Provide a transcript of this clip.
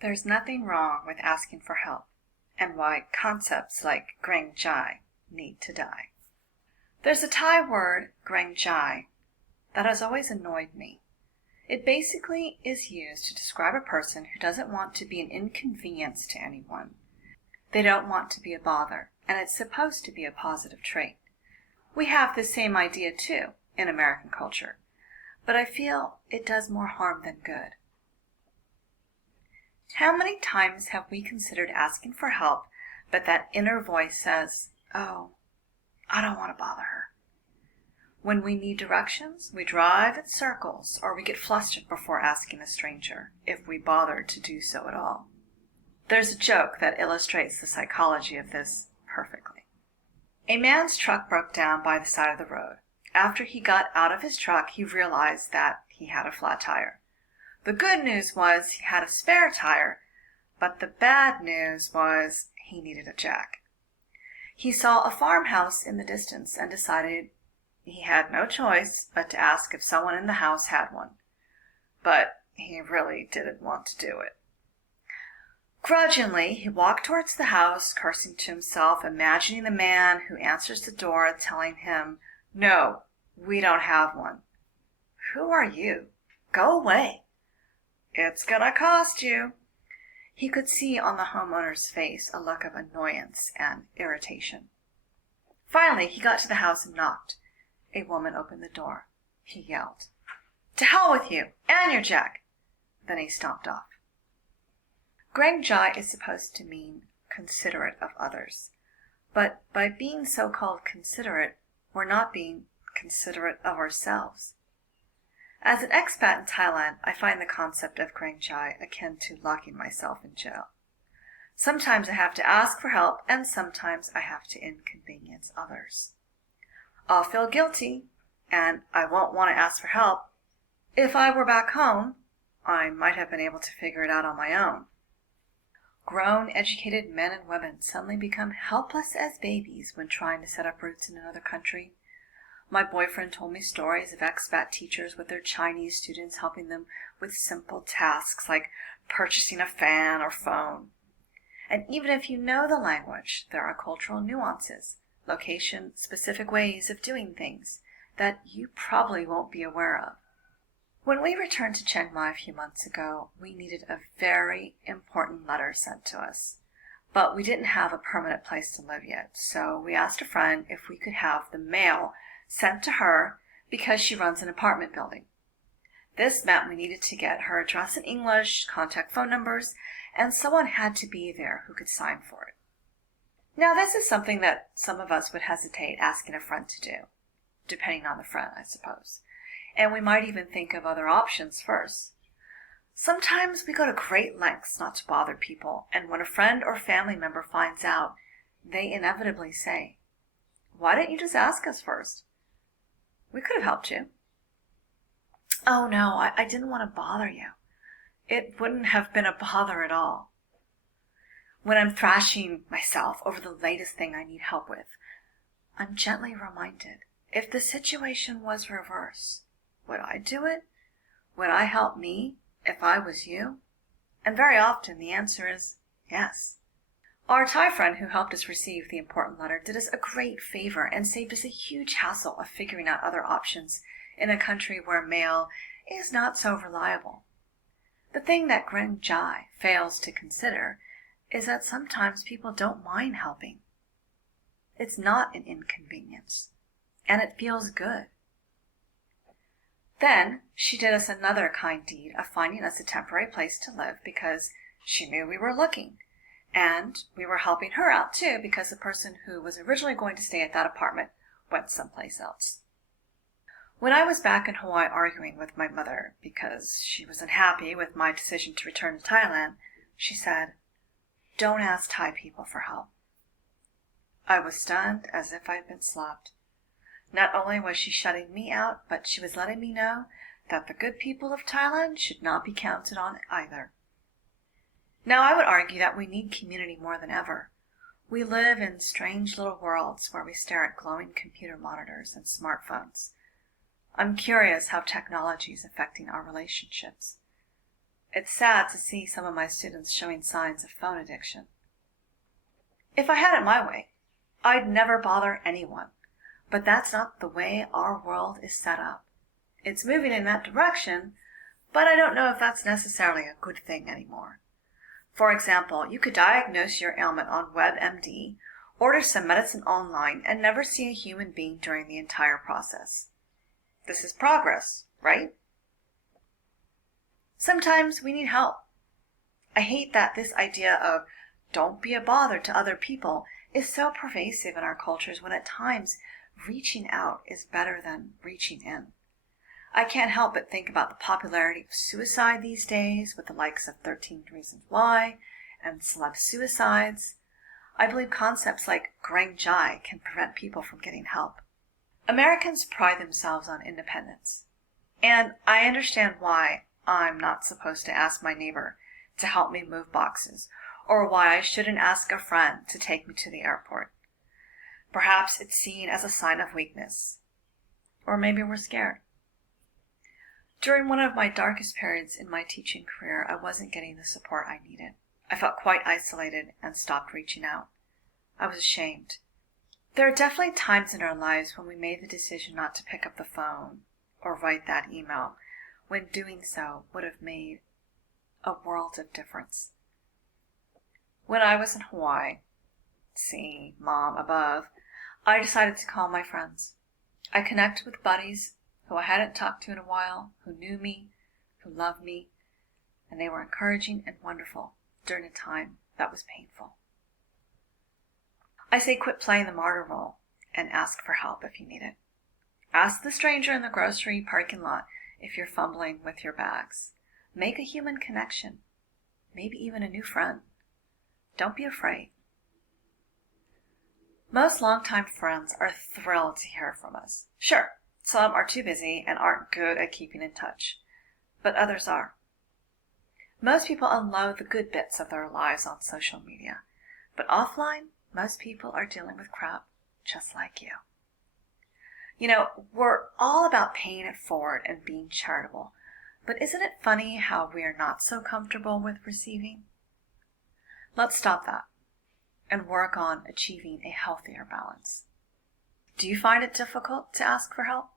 There's nothing wrong with asking for help, and why concepts like Gran Chai need to die. There's a Thai word, Gran Chai, that has always annoyed me. It basically is used to describe a person who doesn't want to be an inconvenience to anyone. They don't want to be a bother, and it's supposed to be a positive trait. We have the same idea too in American culture, but I feel it does more harm than good. How many times have we considered asking for help, but that inner voice says, "Oh, I don't want to bother her." When we need directions, we drive in circles, or we get flustered before asking a stranger, if we bother to do so at all. There's a joke that illustrates the psychology of this perfectly. A man's truck broke down by the side of the road. After he got out of his truck, he realized that he had a flat tire. The good news was he had a spare tire, but the bad news was he needed a jack. He saw a farmhouse in the distance and decided he had no choice but to ask if someone in the house had one. But he really didn't want to do it. Grudgingly, he walked towards the house, cursing to himself, imagining the man who answers the door telling him, "No, we don't have one." "Who are you? Go away." "It's gonna cost you." He could see on the homeowner's face a look of annoyance and irritation. Finally, he got to the house and knocked. A woman opened the door. He yelled, "To hell with you and your jack!" Then he stomped off. Greng Chai is supposed to mean considerate of others, but by being so-called considerate, we're not being considerate of ourselves. As an expat in Thailand, I find the concept of Gran Chai akin to locking myself in jail. Sometimes I have to ask for help, and sometimes I have to inconvenience others. I'll feel guilty, and I won't want to ask for help. If I were back home, I might have been able to figure it out on my own. Grown, educated men and women suddenly become helpless as babies when trying to set up roots in another country. My boyfriend told me stories of expat teachers with their Chinese students helping them with simple tasks like purchasing a fan or phone. And even if you know the language, there are cultural nuances, location-specific ways of doing things that you probably won't be aware of. When we returned to Chiang Mai a few months ago, we needed a very important letter sent to us. But we didn't have a permanent place to live yet, so we asked a friend if we could have the mail sent to her because she runs an apartment building. This meant we needed to get her address in English, contact phone numbers, and someone had to be there who could sign for it. Now, this is something that some of us would hesitate asking a friend to do, depending on the friend, I suppose. And we might even think of other options first. Sometimes we go to great lengths not to bother people, and when a friend or family member finds out, they inevitably say, "Why didn't you just ask us first? We could have helped you." "Oh no, I didn't want to bother you." It wouldn't have been a bother at all. When I'm thrashing myself over the latest thing I need help with, I'm gently reminded, if the situation was reversed, would I do it? Would I help me if I was you? And very often the answer is yes. Our Thai friend who helped us receive the important letter did us a great favor and saved us a huge hassle of figuring out other options in a country where mail is not so reliable. The thing that Gran Chai fails to consider is that sometimes people don't mind helping. It's not an inconvenience, and it feels good. Then she did us another kind deed of finding us a temporary place to live because she knew we were looking, and we were helping her out too because the person who was originally going to stay at that apartment went someplace else. When I was back in Hawaii arguing with my mother because she was unhappy with my decision to return to Thailand, she said, "Don't ask Thai people for help." I was stunned as if I'd been slapped. Not only was she shutting me out, but she was letting me know that the good people of Thailand should not be counted on either. Now, I would argue that we need community more than ever. We live in strange little worlds where we stare at glowing computer monitors and smartphones. I'm curious how technology is affecting our relationships. It's sad to see some of my students showing signs of phone addiction. If I had it my way, I'd never bother anyone. But that's not the way our world is set up. It's moving in that direction, but I don't know if that's necessarily a good thing anymore. For example, you could diagnose your ailment on WebMD, order some medicine online, and never see a human being during the entire process. This is progress, right? Sometimes we need help. I hate that this idea of don't be a bother to other people is so pervasive in our cultures when at times reaching out is better than reaching in. I can't help but think about the popularity of suicide these days with the likes of 13 Reasons Why and celeb suicides. I believe concepts like Gran Chai can prevent people from getting help. Americans pride themselves on independence, and I understand why I'm not supposed to ask my neighbor to help me move boxes, or why I shouldn't ask a friend to take me to the airport. Perhaps it's seen as a sign of weakness, or maybe we're scared. During one of my darkest periods in my teaching career, I wasn't getting the support I needed. I felt quite isolated and stopped reaching out. I was ashamed. There are definitely times in our lives when we made the decision not to pick up the phone or write that email, when doing so would have made a world of difference. When I was in Hawaii, see Mom above, I decided to call my friends. I connected with buddies who I hadn't talked to in a while, who knew me, who loved me, and they were encouraging and wonderful during a time that was painful. I say quit playing the martyr role and ask for help if you need it. Ask the stranger in the grocery parking lot if you're fumbling with your bags. Make a human connection, maybe even a new friend. Don't be afraid. Most longtime friends are thrilled to hear from us. Sure, some are too busy and aren't good at keeping in touch, but others are. Most people unload the good bits of their lives on social media, but offline, most people are dealing with crap just like you. You know, we're all about paying it forward and being charitable, but isn't it funny how we are not so comfortable with receiving? Let's stop that and work on achieving a healthier balance. Do you find it difficult to ask for help?